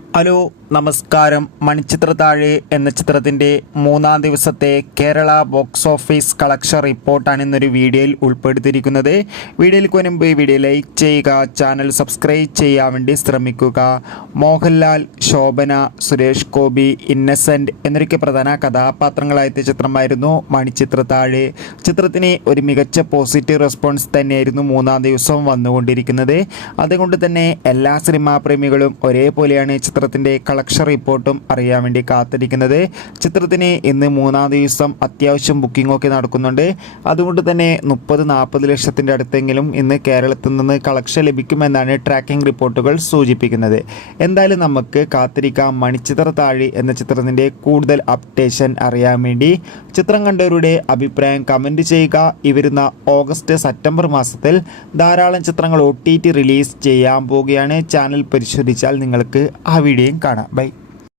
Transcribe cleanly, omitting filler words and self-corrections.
Hello നമസ്കാരം. മണിച്ചിത്രത്താഴ് എന്ന ചിത്രത്തിൻ്റെ മൂന്നാം ദിവസത്തെ കേരള ബോക്സ് ഓഫീസ് കളക്ഷൻ റിപ്പോർട്ടാണ് ഇന്നൊരു വീഡിയോയിൽ ഉൾപ്പെടുത്തിയിരിക്കുന്നത്. വീഡിയോയിൽ മുൻപ് വീഡിയോ ലൈക്ക് ചെയ്യുക, ചാനൽ സബ്സ്ക്രൈബ് ചെയ്യാൻ വേണ്ടി ശ്രമിക്കുക. മോഹൻലാൽ, ശോഭന, സുരേഷ് ഗോപി, ഇന്നസെൻ്റ് എന്നൊക്കെ പ്രധാന കഥാപാത്രങ്ങളായെത്തിയ ചിത്രമായിരുന്നു മണിച്ചിത്രത്താഴ്. ചിത്രത്തിന് ഒരു മികച്ച പോസിറ്റീവ് റെസ്പോൺസ് തന്നെയായിരുന്നു മൂന്നാം ദിവസം വന്നുകൊണ്ടിരിക്കുന്നത്. അതുകൊണ്ട് തന്നെ എല്ലാ സിനിമാ പ്രേമികളും ഒരേപോലെയാണ് ചിത്രത്തിൻ്റെ കളക്ഷൻ റിപ്പോർട്ടും അറിയാൻ വേണ്ടി കാത്തിരിക്കുന്നത്. ചിത്രത്തിന് ഇന്ന് മൂന്നാം ദിവസം അത്യാവശ്യം ബുക്കിംഗ് ഒക്കെ നടക്കുന്നുണ്ട്. അതുകൊണ്ട് തന്നെ 30-40 ലക്ഷത്തിൻ്റെ അടുത്തെങ്കിലും ഇന്ന് കേരളത്തിൽ നിന്ന് കളക്ഷൻ ലഭിക്കുമെന്നാണ് ട്രാക്കിംഗ് റിപ്പോർട്ടുകൾ സൂചിപ്പിക്കുന്നത്. എന്തായാലും നമുക്ക് കാത്തിരിക്കാം. മണിച്ചിത്രത്താഴ് എന്ന ചിത്രത്തിൻ്റെ കൂടുതൽ അപ്ഡേഷൻ അറിയാൻ വേണ്ടി ചിത്രം കണ്ടവരുടെ അഭിപ്രായം കമൻറ്റ് ചെയ്യുക. ഈ വരുന്ന ഓഗസ്റ്റ് സെപ്റ്റംബർ മാസത്തിൽ ധാരാളം ചിത്രങ്ങൾ OTT റിലീസ് ചെയ്യാൻ പോവുകയാണ്. ചാനൽ പരിശോധിച്ചാൽ നിങ്ങൾക്ക് ആ വീഡിയോയും കാണാം. ബൈ.